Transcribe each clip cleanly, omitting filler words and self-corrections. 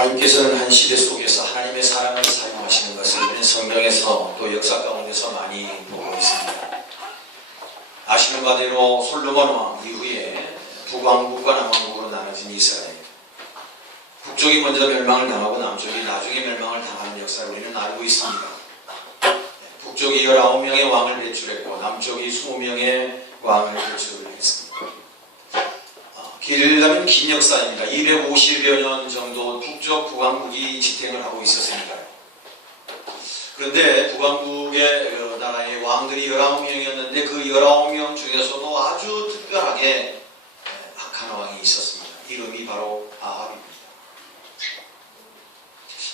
하나님께서는 한 시대 속에서 하나님의 사람을 사용하시는 것을 우리는 성경에서 또 역사 가운데서 많이 보고 있습니다. 아시는 바대로 솔로몬 왕 이후에 북왕국과 남왕국으로 나눠진 이스라엘, 북쪽이 먼저 멸망을 당하고 남쪽이 나중에 멸망을 당하는 역사를 우리는 알고 있습니다. 북쪽이 19명의 왕을 배출했고 남쪽이 20명의 왕을 배출을 했습니다. 길다면 긴 역사입니다. 250여 년 정도 북쪽 북왕국이 지탱을 하고 있었으니까요. 그런데 북왕국의 나라의 왕들이 19명이었는데 그 19명 중에서도 아주 특별하게 악한 왕이 있었습니다. 이름이 바로 아합입니다.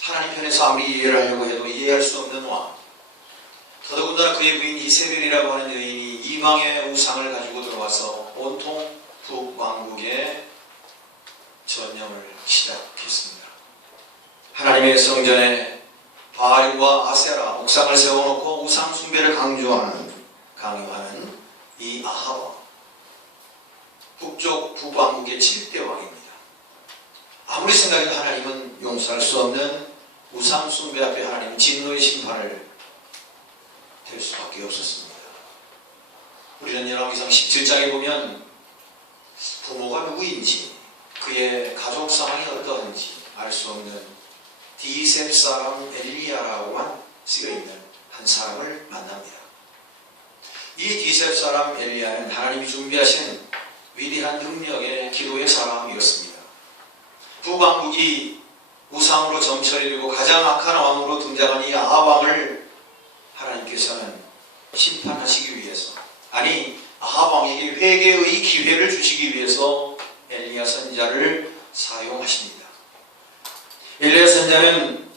하나님 편에서 아무리 이해를 하려고 해도 이해할 수 없는 왕, 더더군다나 그의 부인 이세벨이라고 하는 여인이 이방의 우상을 가지고 들어와서 온통 북왕국의 전염을 시작했습니다. 하나님의 성전에 바알과 아세라, 옥상을 세워놓고 우상 숭배를 강요하는 이 아합 왕, 북쪽 북왕국의 7대 왕입니다. 아무리 생각해도 하나님은 용서할 수 없는 우상 숭배 앞에 하나님은 진노의 심판을 될 수밖에 없었습니다. 우리는 열왕기상 17장에 보면 부모가 누구인지, 그의 가족 상황이 어떠한지 알 수 없는 디셉 사람 엘리야라고만 쓰여있는 한 사람을 만납니다. 이 디셉 사람 엘리야는 하나님이 준비하신 위대한 능력의 기도의 사람이었습니다. 북왕국이 우상으로 점철이 되고 가장 악한 왕으로 등장한 이 아합 왕을 하나님께서는 심판하시기 위해서, 아합 왕에게 회개의 기회를 주시기 위해서 엘리야 선지자를 사용하십니다. 엘리야 선지자는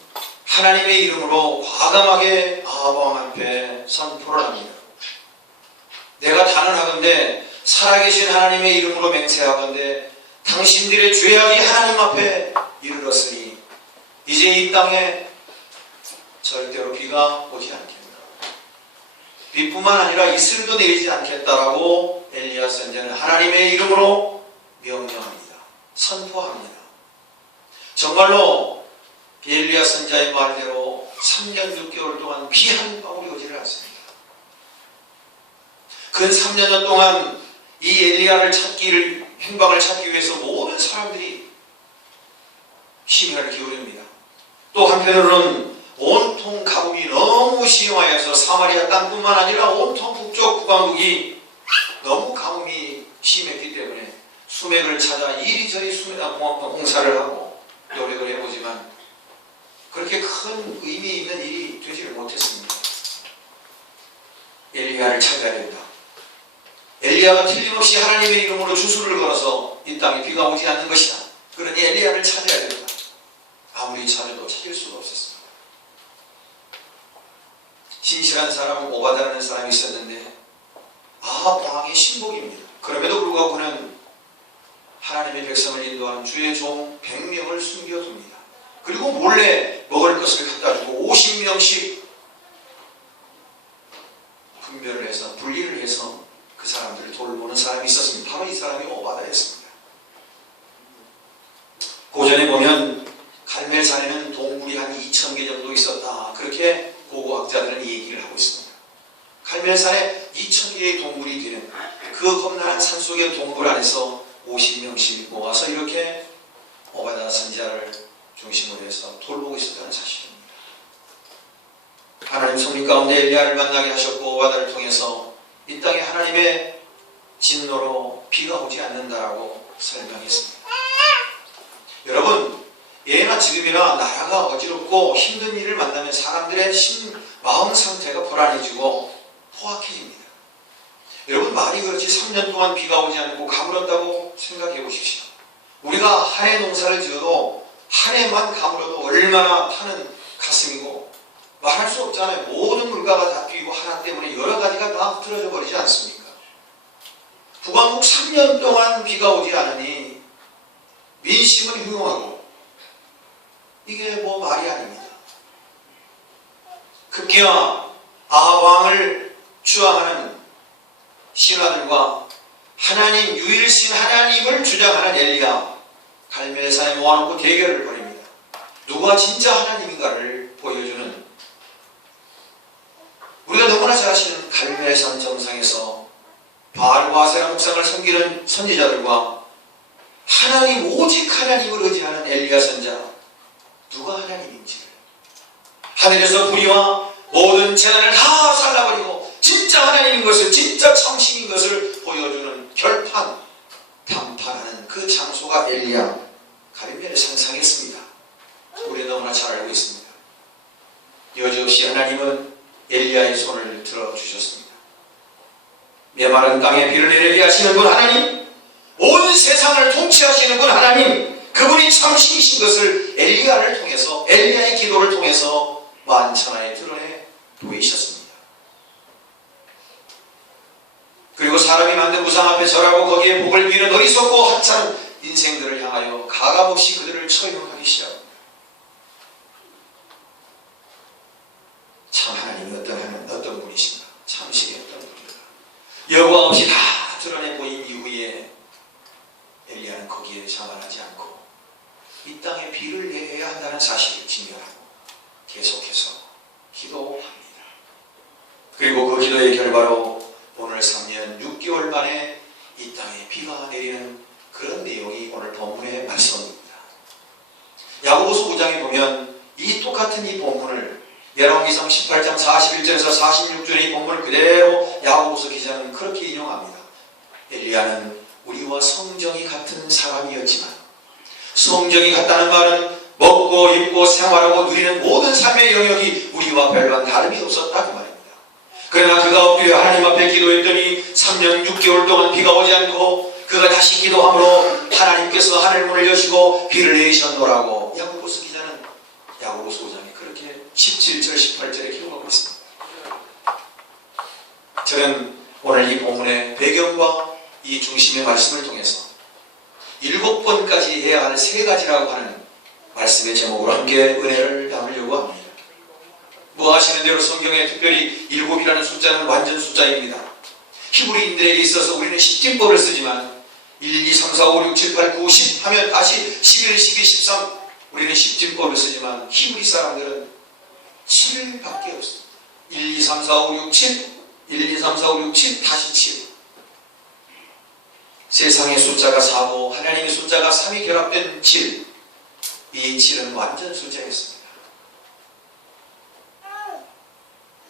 하나님의 이름으로 과감하게 아합 왕 앞에 선포를 합니다. 내가 단언하건대 살아계신 하나님의 이름으로 맹세하건대 당신들의 죄악이 하나님 앞에 이르렀으니 이제 이 땅에 절대로 비가 오지 않겠다. 비뿐만 아니라 이슬도 내리지 않겠다라고 엘리야 선지자는 하나님의 이름으로 명령합니다. 선포합니다. 정말로 엘리야 선지자의 말대로 3년 6개월 동안 비 한 방울이 오지를 않습니다. 근 3년 동안 이 엘리야를 행방을 찾기 위해서 모든 사람들이 심혈을 기울입니다. 또 한편으로는 온통 가뭄이 너무 심하여서 사마리아 땅뿐만 아니라 온통 북쪽 북왕국이 너무 가뭄이 심했기 때문에 수맥을 찾아 이리저리 공사를 하고 노력을 해보지만 그렇게 큰 의미 있는 일이 되지를 못했습니다. 엘리야를 찾아야 된다. 엘리야가 틀림없이 하나님의 이름으로 주술을 걸어서 이 땅에 비가 오지 않는 것이다. 그러니 엘리야를 찾아야 된다. 아무리 찾아도 찾을 수가 없었습니다. 신실한 사람 오바다라는 사람이 있었는데 아합 왕의 신복입니다. 그럼에도 불구하고 그는 하나님의 백성을 인도하는 주의 종 100명을 숨겨둡니다. 그리고 몰래 먹을 것을 갖다 주고 50명씩 분별을 해서 분리를 해서 그 사람들을 돌보는 사람이 있었습니다. 바로 이 사람이 오바다였습니다. 고전에 보면 갈멜산에는 동굴이 한 2000개 정도 있었다. 그렇게 고고학자들은 얘기를 하고 있습니다. 갈멜산에 2000개의 동굴이 되는 그 험난한 산속의 동굴 안에서 50명씩 모아서 이렇게 오바다 선지자를 중심으로 해서 돌보고 있었다는 사실입니다. 하나님 성령 가운데 엘리야를 만나게 하셨고 오바다를 통해서 이 땅에 하나님의 진노로 비가 오지 않는다라고 설명했습니다. 여러분, 예나 지금이나 나라가 어지럽고 힘든 일을 만나면 사람들의 마음 상태가 불안해지고 포악해집니다. 여러분, 말이 그렇지 3년 동안 비가 오지 않고 가물었다고 생각해 보십시오. 우리가 한 해 농사를 지어도 한 해만 가물어도 얼마나 타는 가슴이고 말할 수 없잖아요. 모든 물가가 다 뛰고 하나 때문에 여러 가지가 다 흐트러져 버리지 않습니까? 북왕국 3년 동안 비가 오지 않으니 민심은 흉흉하고 이게 뭐 말이 아닙니다. 급기야 아합 왕을 추앙하는 신하들과 하나님, 유일신 하나님을 주장하는 엘리야, 갈멜산에 모아놓고 대결을 벌입니다. 누가 진짜 하나님인가를 보여주는, 우리가 너무나 잘 아시는 갈멜산 정상에서 바알과 아세라 목상을 섬기는 선지자들과 하나님, 오직 하나님을 의지하는 엘리야 선자, 누가 하나님인지를, 하늘에서 불의와 모든 재난을 다 살라버리고 진짜 하나님인 것을, 진짜 참신인 것을 보여주는 결판, 담판하는 그 장소가 엘리야 갈멜의 상상했습니다. 우리는 너무나 잘 알고 있습니다. 여지없이 하나님은 엘리야의 손을 들어주셨습니다. 메마른 땅에 비를 내리게 하시는 분 하나님, 온 세상을 통치하시는 분 하나님, 그분이 참신이신 것을 엘리야를 통해서, 엘리야의 기도를 통해서 만천하에 드러내 보이셨습니다. 그리고 사람이 만든 우상 앞에 절하고 거기에 복을 비는 어리석고 하찮은 인생들을 향하여 가감없이 그들을 처형하기 시작합니다. 참 하나님이 어떤 분이신가, 참신이 어떤 분인가, 여과 없이 다 드러내 보인 이후에 엘리야는 거기에 자만하지 않고 이 땅에 비를 내려야 한다는 사실을 직면하고 계속해서 기도합니다. 그리고 그 기도의 결과로 오늘 3년 6개월 만에 이 땅에 비가 내리는 그런 내용이 오늘 본문의 말씀입니다. 야고보서 5장에 보면 이 똑같은 이 본문을 열왕기상 18장 41절에서 46절의 이 본문을 그대로 야고보서 기자는 그렇게 인용합니다. 엘리야는 우리와 성정이 같은 사람이었지만, 성정이 같다는 말은 먹고 입고 생활하고 누리는 모든 삶의 영역이 우리와 별반 다름이 없었다 그 말입니다. 그러나 그가 엎드려 하나님 앞에 기도했더니 3년 6개월 동안 비가 오지 않고 그가 다시 기도함으로 하나님께서 하늘 문을 여시고 비를 내리셨노라고 야고보서 기자는 야고보서 5장에 그렇게 17절 18절에 기록하고 있습니다. 저는 오늘 이 본문의 배경과 이 중심의 말씀을 통해서 7번까지 해야 할 3가지라고 하는 말씀의 제목으로 함께 은혜를 담으려고 합니다. 뭐 아시는 대로 성경에 특별히 7이라는 숫자는 완전 숫자입니다. 히브리인들에게 있어서 우리는 10진법을 쓰지만 1, 2, 3, 4, 5, 6, 7, 8, 9, 10 하면 다시 11, 12, 13 우리는 10진법을 쓰지만 히브리 사람들은 7밖에 없습니다. 1, 2, 3, 4, 5, 6, 7 1, 2, 3, 4, 5, 6, 7 다시 7. 세상의 숫자가 4고 하나님의 숫자가 3이 결합된 7. 이 7은 완전 숫자였습니다.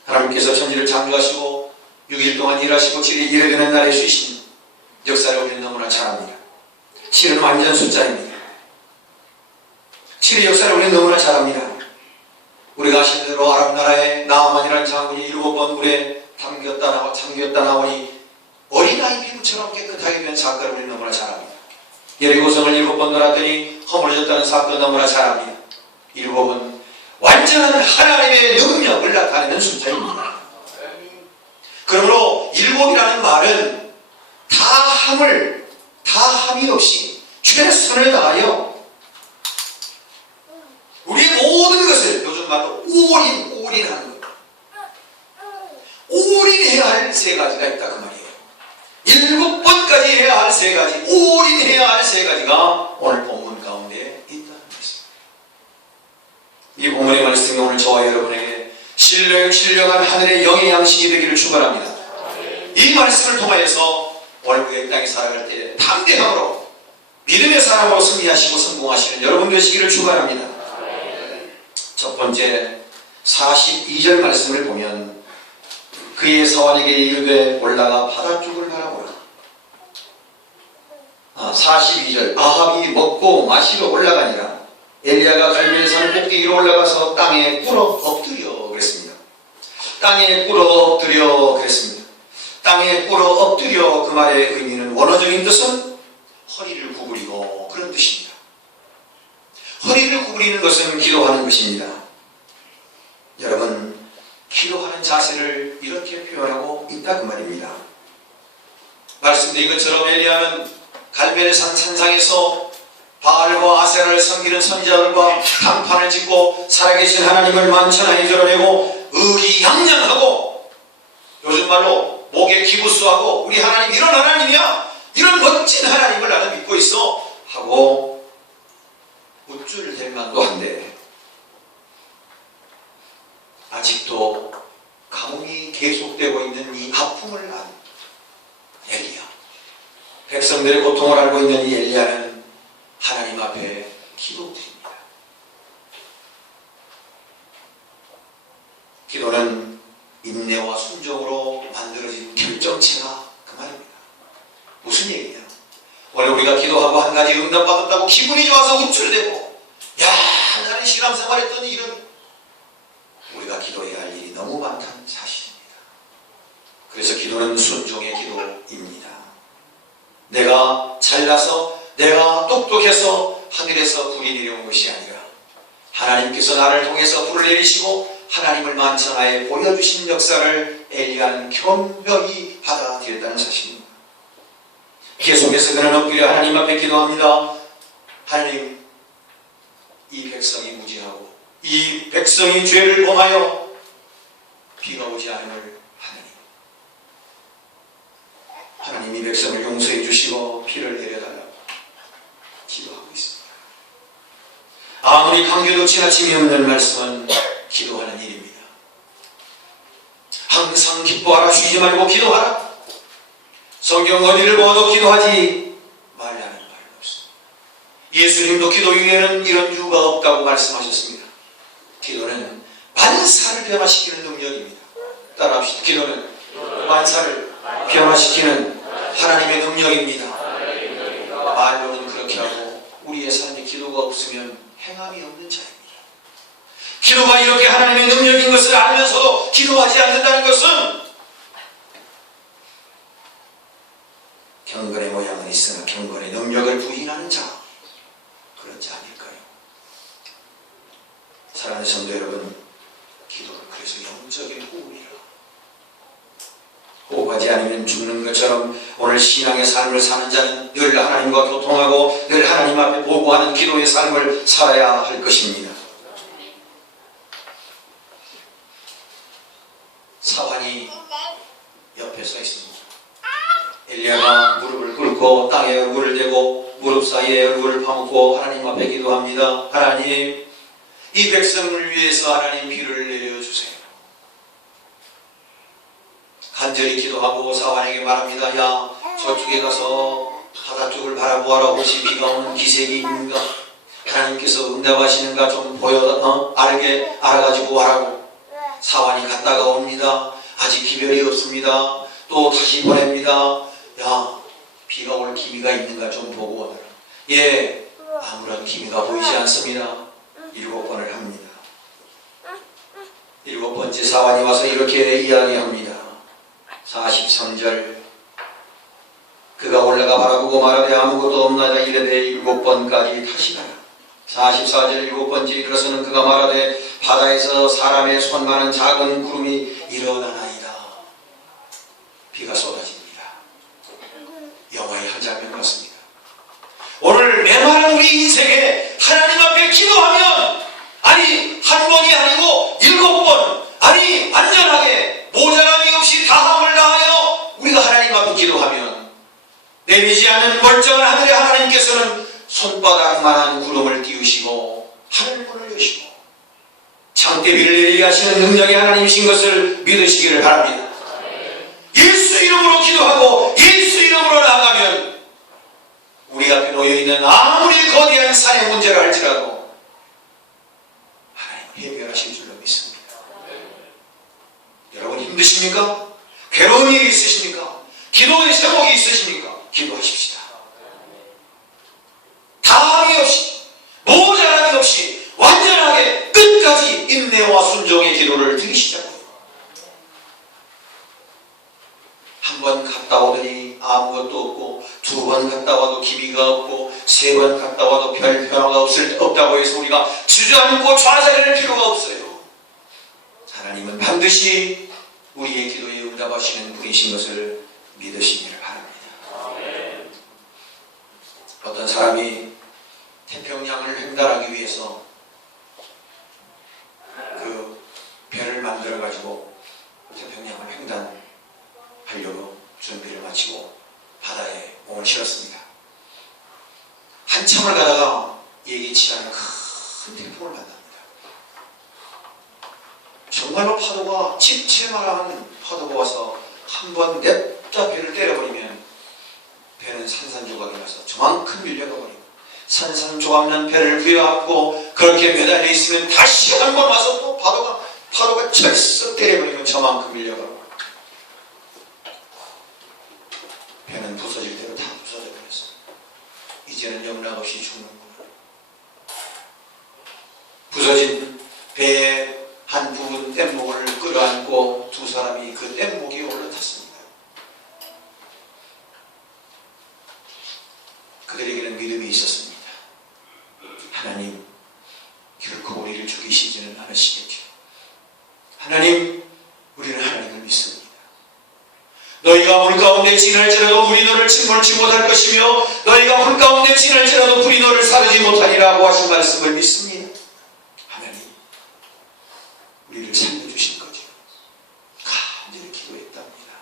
하나님께서 천지를 창조하시고 6일 동안 일하시고 7일 일을 되는 날에 쉬신 역사를 우리는 너무나 잘 압니다. 7은 완전 숫자입니다. 7의 역사를 우리는 너무나 잘 압니다. 우리가 아시는 대로 아랍 나라의 나아만이라는 장군이 7번 물에 잠겼다 나오니 어린아이 피부처럼 깨끗하게 된 사건을 우리는 너무나 잘 압니다. 여리고성을 7번 돌았더니 허물어졌다는 사건 너무나 잘 압니다. 7은 완전한 하나님의 능력을 나타내는 숫자입니다. 그러므로 7이라는 말은 다함이 없이 최선을 다하여 우리의 모든 것을, 요즘 말로 올인하는 것, 올인해야 할 3가지가 있다 그 말이에요. 7번까지 해야 할 3가지, 올인해야 할 3가지가 오늘 본문 가운데 있다는 말씀. 이 본문의 말씀이 오늘 저와 여러분에게 신령한 하늘의 영의 양식이 되기를 축원합니다. 이 말씀을 통하여서 오늘 우리의 땅에 살아갈 때 담대함으로 믿음의 사람으로 승리하시고 성공하시는 여러분 되시기를 축원합니다. 첫 번째 42절 말씀을 보면 그의 사환에게 이르되 올라가 바닷속을 바라보라. 42절 아합이 먹고 마시러 올라가니라. 엘리야가 갈멜산 꼭대기 위로 올라가서 땅에 꿇어 엎드려 그랬습니다. 땅에 꿇어 엎드려 그랬습니다. 땅에 꿇어 엎드려 그 말의 의미는 원어적인 뜻은 허리를 구부리고 그런 뜻입니다. 허리를 구부리는 것은 기도하는 것입니다. 여러분, 기도하는 자세를 이렇게 표현하고 있다 그 말입니다. 말씀드린 것처럼 엘리야는 갈멜의 산상에서 바알과 아세라를 섬기는 선지자들과 단판을 짓고 살아계신 하나님을 만천하에 드러내고 의기양양하고, 요즘 말로 목에 기부수하고 우리 하나님 이런 하나님이야, 이런 멋진 하나님을 나는 믿고 있어 하고 우쭐댈 만도 한데 백성들의 고통을 알고 있는 이 엘리야는 하나님 앞에 기도드립니다. 기도는 인내와 순종으로 만들어진 결정체가 그 말입니다. 무슨 얘기냐? 원래 우리가 기도하고 한 가지 응답받았다고 기분이 좋아서 우쭐대고 야 나는 신앙생활 했더니 이런 우리가 기도해야 할 일이 너무 많다는 사실입니다. 그래서 기도는 순종의 기도입니다. 내가 잘나서 내가 똑똑해서 하늘에서 불이 내려온 것이 아니라 하나님께서 나를 통해서 불을 내리시고 하나님을 만천하에 보여주신 역사를 엘리야는 겸허히 받아들였다는 사실입니다. 계속해서 그는 엎드려 하나님 앞에 기도합니다. 하나님, 이 백성이 무지하고 이 백성이 죄를 범하여 비가 오지 않음을 하나님 이 백성을 용서해 주시고 비를 내려달라고 기도하고 있습니다. 아무리 강조도 지나침이 없는 말씀은 기도하는 일입니다. 항상 기뻐하라, 쉬지 말고 기도하라. 성경 어디를 보아도 기도하지 말라는 말은 없습니다. 예수님도 기도 위에는 이런 이유가 없다고 말씀하셨습니다. 기도는 만사를 변화시키는 능력입니다. 따라합시다. 기도는 만사를 변화시키는 하나님의 능력입니다. 말로는 그렇게 하고 우리의 삶에 기도가 없으면 행함이 없는 자입니다. 기도가 이렇게 하나님의 능력인 것을 알면서도 기도하지 않는다는 것은 경건의 모양은 있으나 경건의 능력을 부인하는 자, 그런 자 아닐까요? 사랑하는 성도 여러분, 기도는 그래서 영적인 호흡이라. 호흡하지 않으면 죽는 것처럼 오늘 신앙의 삶을 사는 자는 늘 하나님과 교통하고 늘 하나님 앞에 보고하는 기도의 삶을 살아야 할 것입니다. 사환이 옆에 서 있습니다. 엘리야가 무릎을 꿇고 땅에 얼굴을 대고 무릎 사이에 얼굴을 파묻고 하나님 앞에 기도합니다. 하나님, 이 백성을 위해서 하나님 비를 내려주세요. 간절히 기도하고 사환에게 말합니다. 야, 저쪽에 가서 바다 쪽을 바라보아라. 혹시 비가 오는 기색이 있는가? 하나님께서 응답하시는가 좀 알아가지고 와라고. 사환이 갔다가 옵니다. 아직 기별이 없습니다. 또 다시 보냅니다. 야, 비가 올 기미가 있는가 좀 보고 오더라. 예, 아무런 기미가 보이지 않습니다. 7번을 합니다. 7번째 사환이 와서 이렇게 이야기합니다. 43절, 그가 올라가 바라보고 말하되 아무것도 없나이다 이르되 7번까지 다시 가라. 44절 7번째 일어서는 그가 말하되 바다에서 사람의 손만한 작은 구름이 일어나나이다. 비가 쏟아집니다. 영화의 한 장면 같습니다. 오늘 메마른 우리 인생에 하나님 앞에 기도하면, 아니 한 번이 아니고 7번, 아니 완전하게 모자람이 없이 다함을 다하여 우리가 하나님 앞에 기도하면 내리지 않은 멀쩡한 하늘의 하나님께서는 손바닥만한 구름을 띄우시고 하늘문을 여시고 창대비를 내리게 하시는 능력의 하나님이신 것을 믿으시기를 바랍니다. 예수 이름으로 기도하고 예수 이름으로 나아가면 우리 앞에 놓여있는 아무리 거대한 산의 문제를 할지라도 하나님 해결하실 줄로 믿습니다. 여러분 힘드십니까? 괴로운 일이 있으십니까? 기도의 제목이 있으십니까? 기도하십시다. 다함이 없이, 모자람이 없이 완전하게 끝까지 인내와 순종의 기도를 드리시자고요. 한 번 갔다 오더니 아무것도 없고, 2번 갔다 와도 기미가 없고, 3번 갔다 와도 별 변화가 없다고 해서 우리가 주저앉고 좌절할 필요가 없어요. 하나님은 반드시 우리의 기도에 응답하시는 분이신 것을 믿으시기를 바랍니다. 어떤 사람이 태평양을 횡단하기 위해서 그 배를 만들어 가지고 태평양을 횡단하려고 준비를 마치고 바다에 몸을 실었습니다. 한참을 가다가 예기치 않은 큰 태풍을 만납니다. 정말로 파도가 집채만한 파도가 와서 한번 냅다 배를 때려버리면 배는 산산조각이 나서 저만큼 밀려가 버리고 산산조각 난 배를 부여잡고 그렇게 매달려 있으면 다시 한 번 와서 또 파도가 철썩 때려버리면 저만큼 밀려가고 배는 부서질 대로 다 부서져 버렸어. 이제는 영락없이 죽는구나. 부서진 배의 한 부분 뗏목을 끌어안고 두 사람이 그 뗏목에 올라탔습니다. 그들에게는 믿음이 있었습니다. 하나님, 결코 우리를 죽이시지는 않으시겠죠. 하나님, 우리는 하나님을 믿습니다. 너희가 물 가운데 지날지라도 물이 너를 침몰치 못할 것이며 너희가 물 가운데 지날지라도 불이 너를 사르지 못하리라고 하신 말씀을 믿습니다. 하나님, 우리를 살려주신 거죠. 간절히 기도했답니다.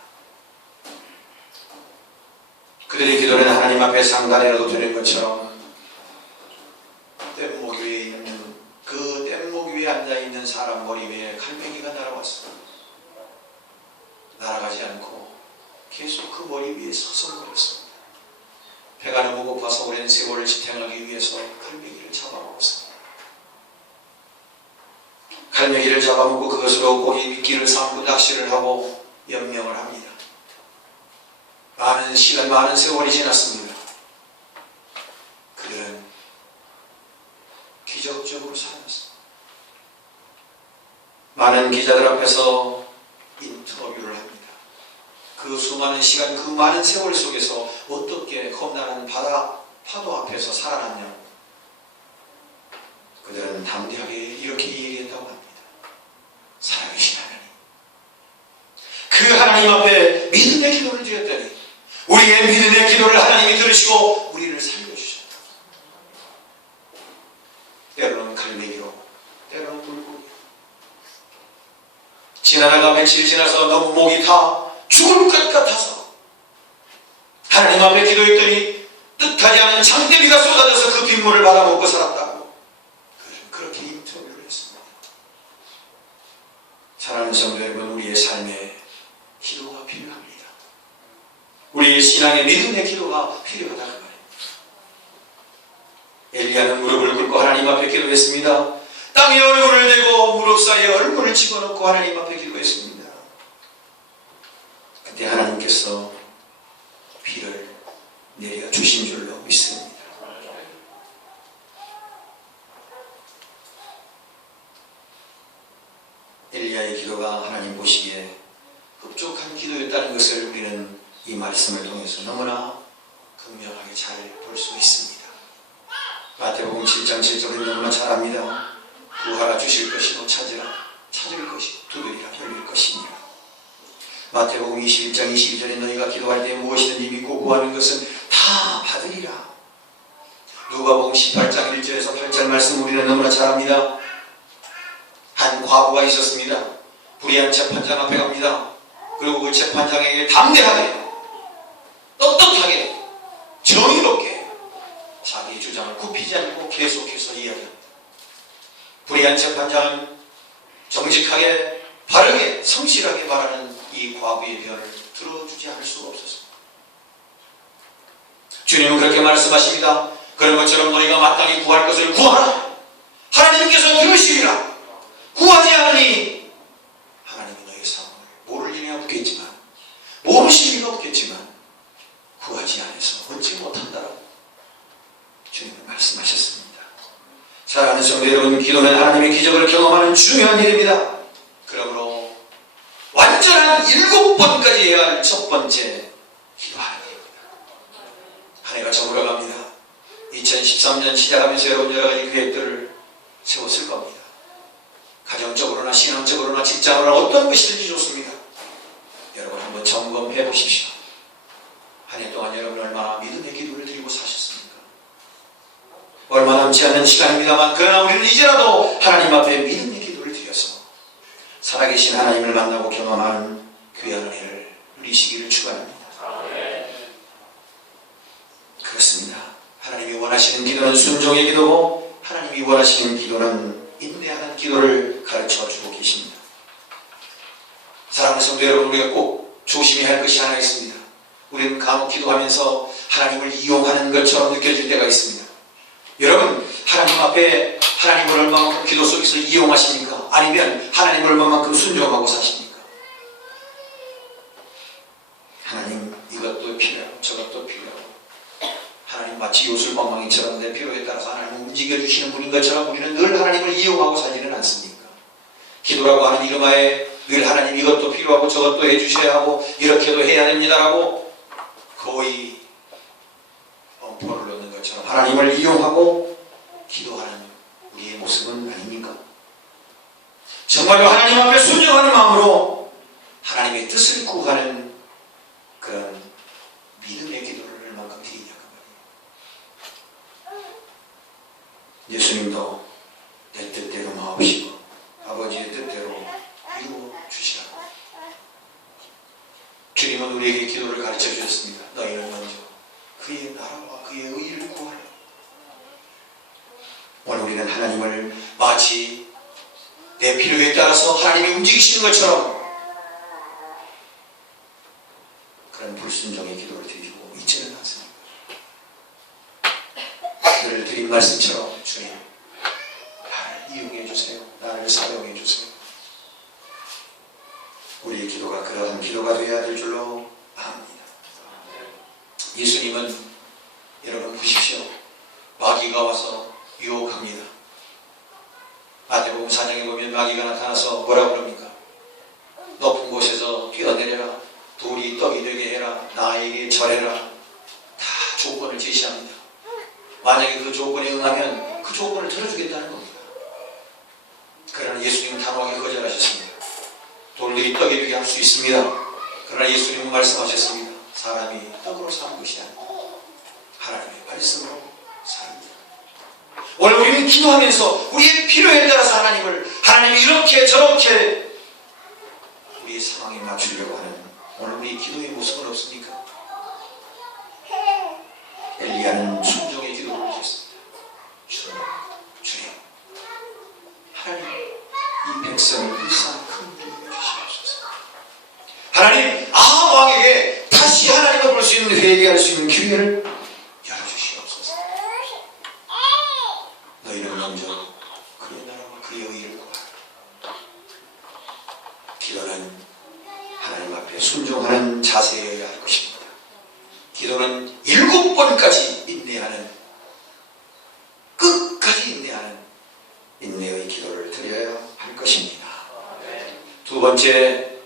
그들의 기도는 하나님 앞에 상달해도 되는 것처럼 뗏목 위에 있는 그 뗏목 위에 앉아있는 사람 머리 위에 갈매기가 날아왔습니다. 날아가지 않고 계속 그 머리 위에 서성거렸습니다. 배가 너무 고파서 오랜 세월을 지탱하기 위해서 갈매기를 잡아먹었습니다. 갈매기를 잡아먹고 그것으로 고기 미끼를 삼고 낚시를 하고 연명을 합니다. 많은 시간, 많은 세월이 지났습니다. 그들은 기적적으로 살아났습니다. 많은 기자들 앞에서 인터뷰를 합니다. 그 수많은 시간, 그 많은 세월 속에서 어떻게 겁나는 파도 앞에서 살아났냐고. 그들은 담대하게 이렇게 얘기했다고 합니다. 살아계신 하나님, 그 하나님 앞에 믿음의 기도를 드렸더니 우리의 믿음의 기도를 하나님이 들으시고 우리를 살려주셨다. 때로는 갈매기로, 때로는 물고기. 지나다가 며칠 지나서 너무 목이 다 죽을 것 같아서 하나님 앞에 기도했더니 뜻하지 않은 장대비가 쏟아져서 그 빗물을 받아먹고 살았다고 그렇게 인터뷰를 했습니다. 사랑하는 성도 여러분, 우리의 삶에 기도가 필요합니다. 우리의 신앙의 믿음의 기도가 필요하다 그 말입니다. 엘리야는 무릎을 꿇고 하나님 앞에 기도했습니다. 땅에 얼굴을 대고 무릎 사이에 얼굴을 집어넣고 하나님 앞에 기도했습니다. 그때 하나님께서 비를 내려 주신 줄로 믿습니다. 엘리야의 기도가 하나님 보시기에 흡족한 기도였다는 것을 우리는 이 말씀을 통해서 너무나 극명하게 잘 볼 수 있습니다. 마태복음 7장 7절을 너무나 잘 압니다. 구하라 주실 것이고 찾으라 찾을 것이 두드리라 열릴 것이니라. 마태복음 21장 22절에 너희가 기도할 때 무엇이든지 믿고 구하는 것은 다 받으리라. 누가복음 18장 1절에서 8절 말씀 우리는 너무나 잘 압니다. 한 과부가 있었습니다. 불의한 재판장 앞에 갑니다. 그리고 그 재판장에게 담대하게 떳떳하게 정의롭게 자기 주장을 굽히지 않고 계속해서 이야기합니다. 불의한 재판장은 정직하게 바르게 성실하게 말하는 이 과부의 변을 들어주지 않을 수가 없었습니다. 주님은 그렇게 말씀하십니다. 그런 것처럼 너희가 마땅히 구할 것을 구하라. 하나님께서 들으시리라. 구하지 않으니 하나님이 너희의 상황을 모를 일이 없겠지만 모르실 리가 없겠지만 구하지 않아서 얻지 못한다라고 주님은 말씀하셨습니다. 사랑하는 성도 여러분, 기도는 하나님의 기적을 경험하는 중요한 일입니다. 그러므로 완전한 7번까지 해야 할 첫 번째 기도하는 일입니다. 한 해가 저물어갑니다. 2013년 시작하면서 여러분 여러 가지 계획들을 세웠을 겁니다. 가정적으로나 신앙적으로나 직장으로나 어떤 것이든지 좋습니다. 여러분 한번 점검해 보십시오. 한 해 동안 여러분 얼마나 믿음의 기도를 드리고 사셨습니까? 얼마 남지 않은 시간입니다만 그러나 우리는 이제라도 하나님 앞에 믿음의 기도를 드려서 살아계신 하나님을 만나고 경험하는 귀한 은혜를 누리시기를 축원합니다. 그렇습니다. 하나님이 원하시는 기도는 순종의 기도고 하나님이 원하시는 기도는 인내하는 기도를 가르쳐주고 계십니다. 사랑하는 성도 여러분, 우리가 꼭 조심해야 할 것이 하나 있습니다. 우리는 간혹 기도하면서 하나님을 이용하는 것처럼 느껴질 때가 있습니다. 여러분, 하나님 앞에 하나님을 얼마만큼 기도 속에서 이용하십니까? 아니면 하나님을 얼마만큼 순종하고 사십니까? 하나님 이것도 필요하고 저것도 필요하고, 하나님 마치 요술방망이처럼 내 필요에 따라서 하나님을 움직여주시는 분인 것처럼 우리는 늘 하나님을 이용하고 살지는 않습니까? 기도라고 하는 이름하에 늘 하나님 이것도 필요하고 저것도 해주셔야 하고 이렇게도 해야 됩니다라고 거의 엄포를 놓는 것처럼 하나님을 이용하고 기도하는 우리의 모습은 아닙니까? 정말로 하나님 앞에 순종하는 마음으로 하나님의 뜻을 구하는 그런 믿음의 기도를 얼마큼 드리냐 그 말이에요. 예수님도 내 뜻대로 마옵시고 아버지의 뜻대로 이루어 주시라고. 주님은 우리에게 기도를 가르쳐 주셨습니다. 너희는 먼저 그의 나라와 그의 의를 구하라. 오늘 우리는 하나님을 마치 내 필요에 따라서 하나님이 움직이시는 것처럼 그런 불순종의 기도를 드리고 있지는 않습니다. 늘 드린 말씀처럼 주님, 나를 이용해 주세요. 나를 사용해 주세요. 우리의 기도가 그러한 기도가 되어야 될 줄로 압니다. 예수님은 여러분 보십시오. 마귀가 와서 유혹합니다. 마태복음 4장에 보면 마귀가 나타나서 뭐라고 그럽니까? 높은 곳에서 뛰어내려라. 돌이 떡이 되게 해라. 나에게 절해라. 다 조건을 제시합니다. 만약에 그 조건에 응하면 그 조건을 들어주겠다는 겁니다. 그러나 예수님은 단호하게 거절하셨습니다. 돌들이 떡이 되게 할 수 있습니다. 그러나 예수님은 말씀하셨습니다. 사람이 떡으로 사는 것이 아니라 하나님의 말씀으로 삽니다. 오늘 우리는 기도하면서 우리의 필요에 따라서 하나님이 이렇게 저렇게 우리의 상황에 맞추려고 하는 오늘 우리 기도의 모습은 없습니까? 엘리야는 순종의 기도를 드렸습니다. 주님, 하나님 이 백성을 불쌍히 큰 일을 주시옵소서. 하나님 아합 왕에게 다시 하나님을 볼 수 있는 회개할 수 있는 기회를 열어주시옵소서. 너희는 먼저 그의 나라와 그의 의를 구하라. 기도는 하나님 앞에 순종하는 자세여야 할 것입니다. 기도는 7번까지 인내하는, 끝까지 인내하는 인내의 기도를 드려야 할 것입니다. 두 번째,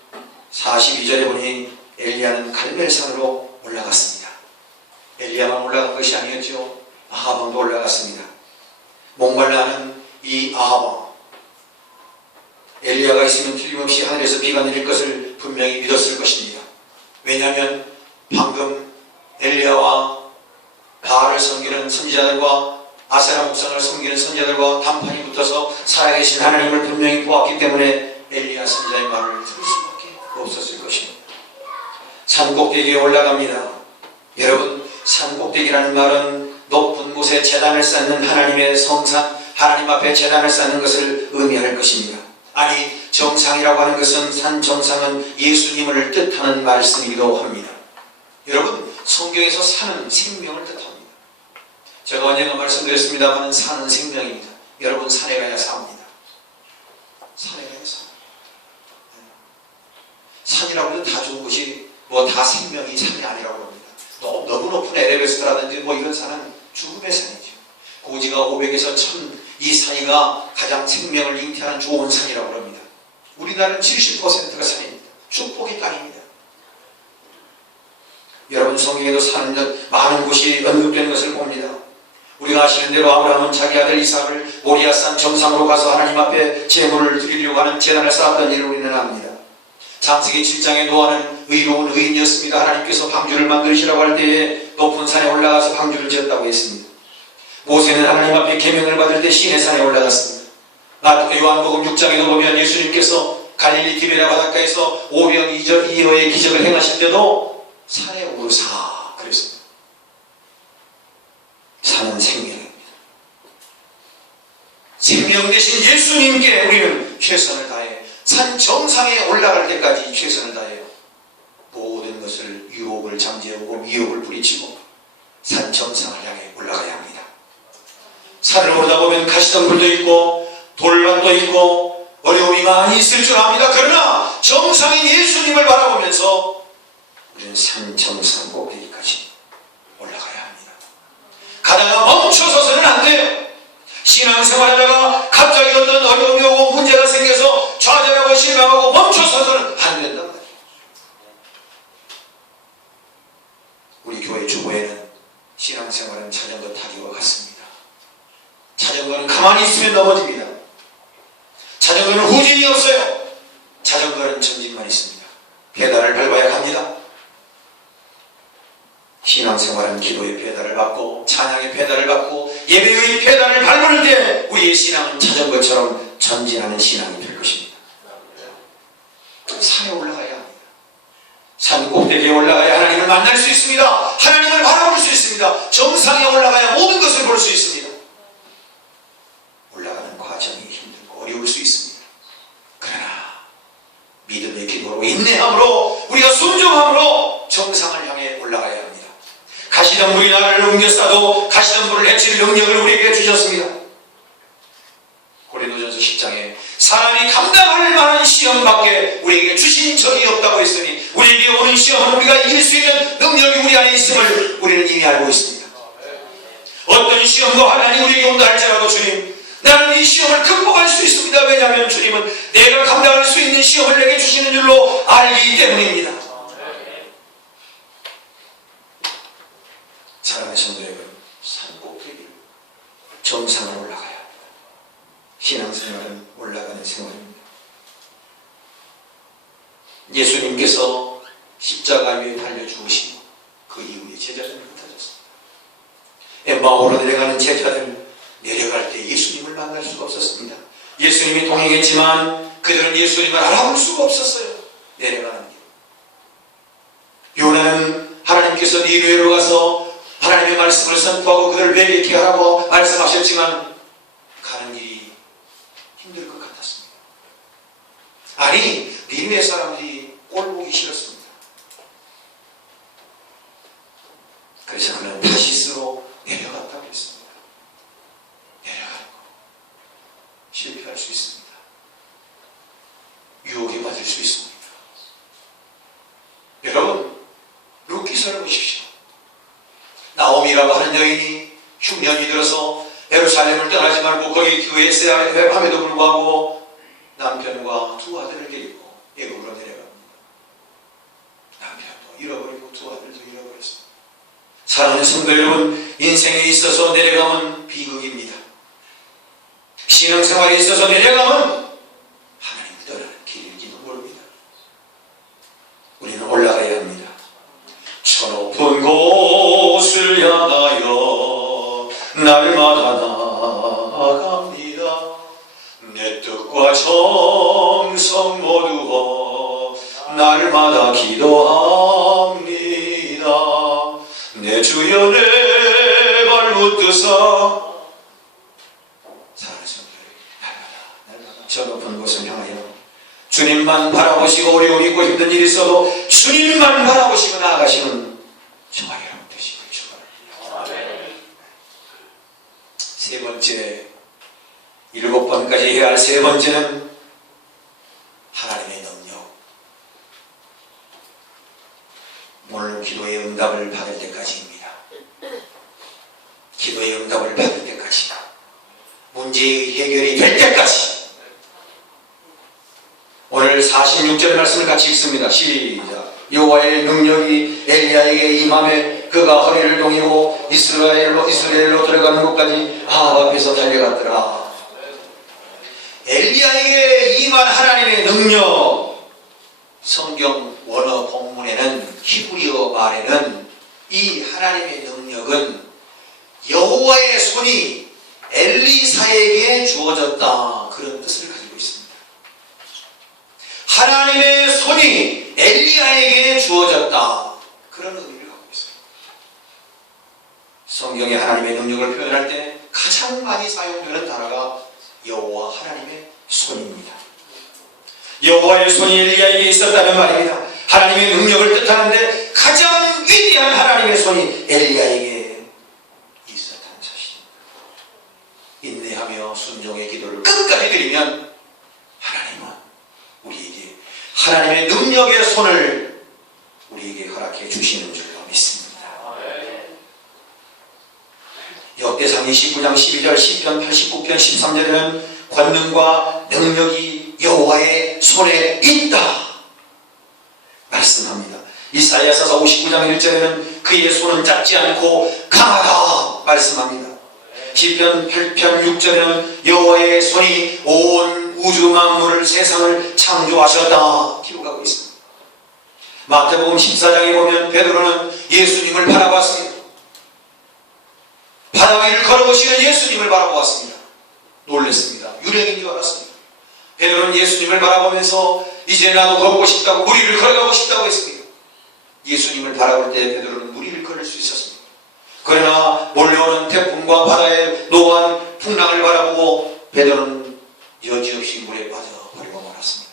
42절에 보니 엘리야는 갈멜산으로 올라갔습니다. 엘리야만 올라간 것이 아니었죠. 아합왕도 올라갔습니다. 목말라하는 이 아합왕, 엘리야가 있으면 틀림없이 하늘에서 비가 내릴 것을 분명히 믿었을 것입니다. 왜냐하면 방금 엘리야와 바알을 섬기는 선지자들과 아세라 목상을 섬기는 선지자들과 단판이 붙어서 살아계신 하나님을 분명히 보았기 때문에 엘리야 선지자의 말을 들을 수밖에 없었을 것입니다. 산꼭대기에 올라갑니다. 여러분, 산꼭대기라는 말은 높은 곳에 제단을 쌓는 하나님의 성산, 하나님 앞에 제단을 쌓는 것을 의미할 것입니다. 아니, 정상이라고 하는 것은, 산 정상은 예수님을 뜻하는 말씀이기도 합니다. 여러분, 성경에서 산은 생명을 뜻합니다. 제가 언젠가 말씀드렸습니다만 산은 생명입니다. 여러분, 산에 가야 삽니다. 산에 가야 삽니다. 산이라고 해도 다 좋은 것이 뭐 다 생명이 산이 아니라고 합니다. 너무 높은 에베레스트라든지 뭐 이런 산은 죽음의 산이죠. 고지가 500에서 1000 이 사이가 가장 생명을 잉태하는 좋은 산이라고 합니다. 우리나라는 70%가 산입니다. 축복의 땅입니다. 여러분, 성경에도 사는 많은 곳이 언급되는 것을 봅니다. 우리가 아시는 대로 아브라함은 자기 아들 이삭을 모리아산 정상으로 가서 하나님 앞에 제물을 드리려고 하는 제단을 쌓았던 일을 우리는 압니다. 창세기 7장의 노아는 의로운 의인이었습니다. 하나님께서 방주를 만드시라고 할 때에 높은 산에 올라가서 방주를 지었다고 했습니다. 모세는 하나님 앞에 계명을 받을 때 시내산에 올라갔습니다. 요한복음 6장에도 보면 예수님께서 갈릴리 디베라 바닷가에서 오병 이어의 기적을 행하실 때도 산에 오르사 그랬습니다. 산은 생명입니다. 생명 대신 예수님께 우리는 최선을 다해 산 정상에 올라갈 때까지 최선을 다해 모든 것을 유혹을 잠재워 산을 오르다 보면 가시덤불도 있고 돌밭도 있고 어려움이 많이 있을 줄 압니다. 그러나 정상인 예수님을 바라보면서 우리는 산 정상 꼭대기까지 올라가야 합니다. 가다가 멈춰서서는 안 돼요. 신앙생활하다가 갑자기 어떤 어려움이 오고 문제가 생겨서 좌절하고 실망하고 멈춰서서는 안 된단 말이에요. 우리 교회 주보에는 신앙생활은 자전거 타기와 같습니다. 자전거는 가만히 있으면 넘어집니다. 자전거는 후진이 없어요. 자전거는 전진만 있습니다. 페달을 밟아야 합니다. 신앙생활은 기도의 페달을 밟고 찬양의 페달을 밟고 예배의 페달을 밟을 때 우리의 신앙은 자전거처럼 전진하는 신앙이 될 것입니다. 산에 올라가야 합니다. 산 꼭대기에 올라가야 하나님을 만날 수 있습니다. 하나님을 바라볼 수 있습니다. 정상에 올라가야 모든 것을 볼 수 있습니다. 올라가는 과정이 힘들고 어려울 수 있습니다. 그러나 믿음의 기도로 인내함으로 우리가 순종함으로 정상을 향해 올라가야 합니다. 가시덤불이 나를 옮겨싸도 가시덤불을 해칠 능력을 우리에게 주셨습니다. 고린도전서 10장에 사람이 감당할 만한 시험밖에 우리에게 주신 적이 없다고 했으니 우리에게 오는 시험은 우리가 이길 수 있는 능력이 우리 안에 있음을 우리는 이미 알고 있습니다. 어떤 시험도 하나님 우리에게 온다 할지라도 주님, 나는 이 시험을 극복할 수 있습니다. 왜냐하면 주님은 내가 감당할 수 있는 시험을 내게 주시는 줄로 알기 때문입니다. 사랑하는 성도 여러분, 산 꼭대기를 정상을 올라가야 합니다. 신앙생활은 올라가는 생활입니다. 예수님께서 십자가 위에 달려 죽으시고 그 이후에 제자들을 흩어졌습니다. 엠마오로 내려가는 제자들, 내려갈 때 예수님을 만날 수가 없었습니다. 예수님이 동행했지만 그들은 예수님을 알아볼 수가 없었어요. 내려가는 길. 요나는 하나님께서 니느웨로 가서 하나님의 말씀을 선포하고 그들을 회개케 하라고 말씀하셨지만 가는 길이 힘들 것 같았습니다. 아니, 니느웨 사람들이 꼴 보기 싫었습니다. 그래서 그는 다시스로 내려갔다고 했습니다. 내려가는 거 실패할 수 있습니다. 유혹에 받을 수 있습니다. 여러분, 룻기서를 보십시오. 나오미라고 하는 여인이 흉년이 들어서 예루살렘을 떠나지 말고 거기 교회에 있어야 함에도 불구하고 남편과 두 아들을 데리고 애굽으로 내려갑니다. 남편도 잃어버리고 두 아들도 잃어버렸습니다. 사랑하는 성도 여러분, 인생에 있어서 내려가면 비극입니다. 신앙생활에 있어서 내려가면 하나님을 떠나는 길일지도 모릅니다. 우리는 올라가야 합니다. 높은 곳을 향하여 날마다 나아갑니다. 내 뜻과 정성 모두어 날마다 기도합니다. 내 주여 내 발붙드사 날마다 저 높은 곳을 향하여 주님만 바라보시고 어려움이 있고 힘든 일이 있어도 주님만 바라보시고 나아가시는 저와 여러분 되시길 축원합니다. 세 번째, 7번까지 해야 할 세 번째는 하나님의 능력. 오늘 기도의 응답을 받을 때까지입니다. 기도의 응답을 받을 때까지, 문제의 해결이 될 때까지. 오늘 46절 말씀을 같이 읽습니다. 시작. 여호와의 능력이 엘리야에게 임함에 그가 허리를 동이고 이스라엘로 들어가는 곳까지 아합 앞에서 달려갔더라. 엘리야에게 임한 하나님의 능력, 성경 원어 본문에는 히브리어 말에는 이 하나님의 능력은 여호와의 손이 엘리사에게 주어졌다, 그런 뜻을 가지고 있습니다. 하나님의 손이 엘리야에게 주어졌다, 그런 의미를 갖고 있어요. 성경에 하나님의 능력을 표현할 때 가장 많이 사용되는 단어가 여호와 하나님의 손입니다. 여호와의 손이 엘리야에게 있었다는 말입니다. 하나님의 능력을 뜻하는데 가장 위대한 하나님의 손이 엘리야에게 있었다는 사실입니다. 의지하며 순종의 기도를 끝까지 드리면 하나님은 우리에게 하나님의 능력의 손을 우리에게 허락해 주시는 줄로 믿습니다. 역대상 29장 12절, 시편 89편 13절에는 권능과 능력이 여호와의 손에 있다 말씀합니다. 이사야서 59장 1절에는 그의 손은 짧지 않고 강하다 말씀합니다. 시편 8편 6절에는 여호와의 손이 온 우주 만물을 세상을 창조하셨다 기록하고 있습니다. 마태복음 14장에 보면 베드로는 예수님을 바라봤습니다. 바다 위를 걸어오시는 예수님을 바라보았습니다. 놀랐습니다. 유령인 줄 알았습니다. 베드로는 예수님을 바라보면서 이제 나도 걷고 싶다고 물 위를 걸어가고 싶다고 했습니다. 예수님을 바라볼 때 베드로는 물 위를 걸을 수 있었습니다. 그러나 몰려오는 태풍과 바다의 노한 풍랑을 바라보고 베드로는 여지없이 물에 빠져버리고 말았습니다.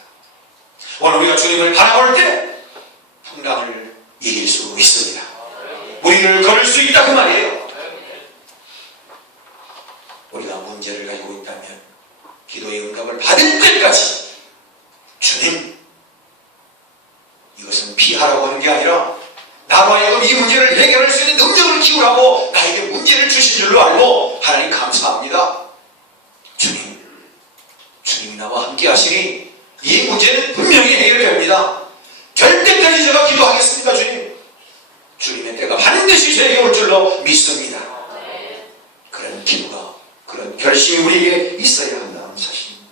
오늘 우리가 주님을 바라볼 때 풍랑을 이길 수 있습니다. 물 위를 걸을 수 있다 그 말이에요. 우리가 문제를 가지고 있다면 기도의 응답을 받을 때까지 주님, 이것은 피하라고 하는 게 아니라 나로 하여금 이 문제를 해결할 수 있는 능력을 키우라고 나에게 문제를 주신 줄로 알고 하나님 감사합니다. 주님이 나와 함께 하시니 이 문제는 분명히 해결됩니다. 될 때까지 제가 기도하겠습니다. 주님의 때가 반드시 저에게 올 줄로 믿습니다. 그런 기도가, 그런 결심이 우리에게 있어야 한다는 사실입니다.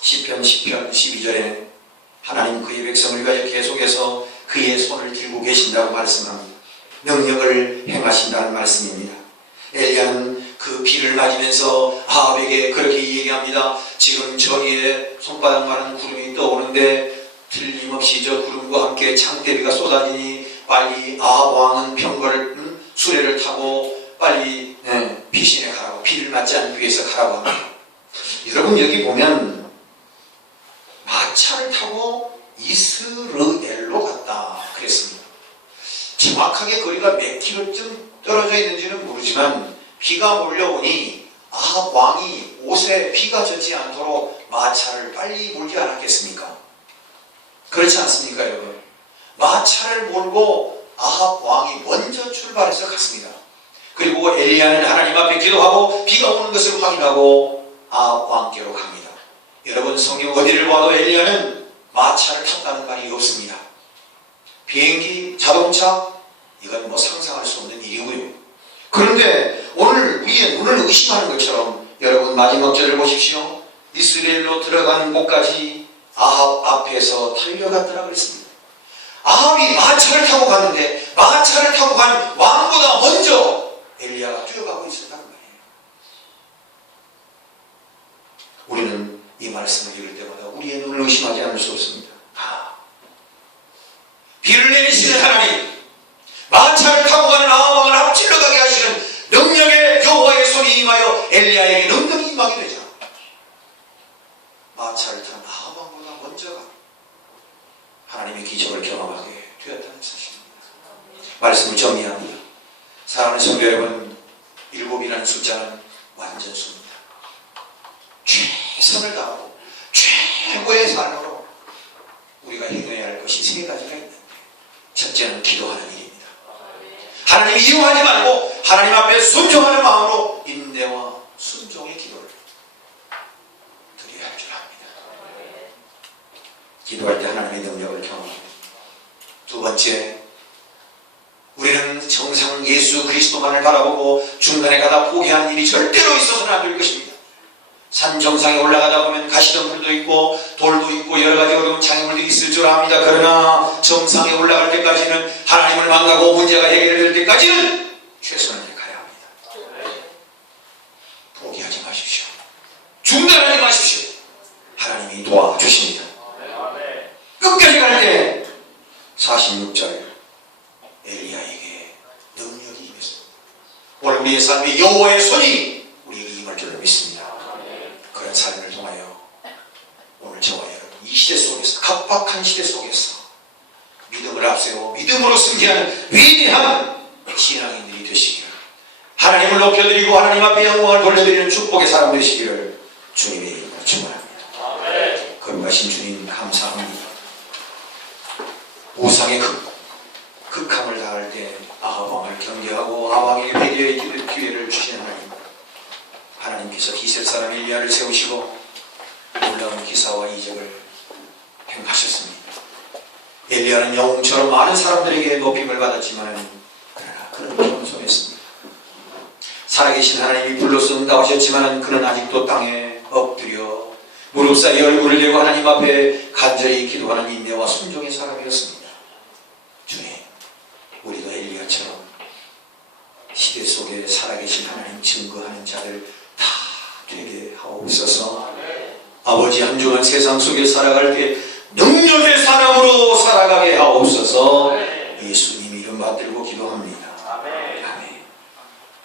시편 10편 12절에 하나님 그의 백성을 위하여 계속해서 그의 손을 들고 계신다고 말씀합니다. 능력을 행하신다는 말씀입니다. 엘리야는 그 비를 맞으면서 아합에게 그렇게 얘기합니다. 지금 저기에 손바닥만한 구름이 떠오르는데 틀림없이 저 구름과 함께 창대비가 쏟아지니 빨리 아합 왕은 병거를 수레를 타고 빨리 피신에 가라고, 비를 맞지 않기 위해서 가라고 합니다. 여러분 여기 보면 마차를 타고 이스르엘로 갔다 그랬습니다. 정확하게 거리가 몇 킬로쯤 떨어져 있는지는 모르지만 비가 몰려오니 아합 왕이 옷에 비가 젖지 않도록 마차를 빨리 몰지 않았겠습니까? 그렇지 않습니까 여러분? 마차를 몰고 아합 왕이 먼저 출발해서 갔습니다. 그리고 엘리야는 하나님 앞에 기도하고 비가 오는 것을 확인하고 아합 왕께로 갑니다. 여러분 성경 어디를 봐도 엘리야는 마차를 탔다는 말이 없습니다. 비행기, 자동차, 이건 뭐 상상할 수 없는 일이고요. 그런데 오늘 우리의 눈을 의심하는 것처럼 여러분 마지막 절을 보십시오. 이스라엘로 들어가는 곳까지 아합 앞에서 달려갔더라 그랬습니다. 아합이 마차를 타고 갔는데 마차를 타고 간 왕보다 먼저 엘리야가 뛰어가고 있었다는 말이에요. 우리는 이 말씀을 읽을 때마다 우리의 눈을 의심하지 않을 수 없습니다. 비를 내리시는 하나님, 마차를 타고 가는 아합 왕을 앞질러 가게 하시는 능력의 여호와의 손이 임하여 엘리야에게 능력이 임하게 되죠. 마차를 탄 아합 왕보다 먼저 가 하나님의 기적을 경험하게 되었다는 사실입니다. 말씀을 정리합니다. 사랑하는 성도 여러분, 7이라는 숫자는 완전수입니다. 최선을 다하고 최고의 삶으로 우리가 행해야 할 것이 3가지가 있는데, 첫째는 기도하는 일입니다. 하나님 이용하지 말고 하나님 앞에 순종하는 마음으로 인내와 순종의 기도를 드려야 할 줄 압니다. 기도할 때 하나님의 능력을 경험합니다. 두 번째, 우리는 정상 예수 그리스도만을 바라보고 중간에 가다 포기하는 일이 절대로 있어서는 안 될 것입니다. 산 정상에 올라가다 보면 가시덤불도 있고 돌도 있고 여러 가지 어려운 장애물들이 있을 줄 압니다. 그러나 정상에 올라갈 때까지는, 하나님을 만나고 문제가 해결될 때까지는 최선을 다해야 합니다. 포기하지 마십시오. 중단하지 마십시오. 하나님이 도와주십니다. 끝까지 갈 때 46절 엘리야에게 능력이 임했습니다. 오늘 우리의 삶에 여호와의 손이 우리에게 임할 줄을 믿습니다. 그런 삶을 통하여 오늘 저와 여러분 이 시대 속에서, 각박한 시대 속에서 믿음을 앞세워 믿음으로 승리하는 위대한 신앙인들이 되시기를 하나님을 높여드리고 하나님 앞에 영광을 돌려드리는 축복의 사람 되시기를 주님의 이름으로 축원합니다. 거룩하신 주님 감사합니다. 우상의 극함을 당할 때 아합왕을 경계하고 아합왕에게 배려의 기회를 주신 하나님께서 기셉 사람 엘리야를 세우시고 놀라운 기사와 이적을 행하셨습니다. 엘리야는 영웅처럼 많은 사람들에게 높임을 받았지만 그러나 그는 겸손했습니다. 살아계신 하나님이 불러서 응답하셨지만 그는 아직도 땅에 엎드려 무릎 사이 얼굴을 대고 하나님 앞에 간절히 기도하는 인내와 순종의 사람이었습니다. 주님, 우리도 엘리야처럼 시대 속에 살아계신 하나님 증거하는 자들 다 되게 하옵소서. 아버지, 한 주간 세상 속에 살아갈 때 능력의 사람으로 살아가게 하옵소서. 예수님 이름 받들고 기도합니다.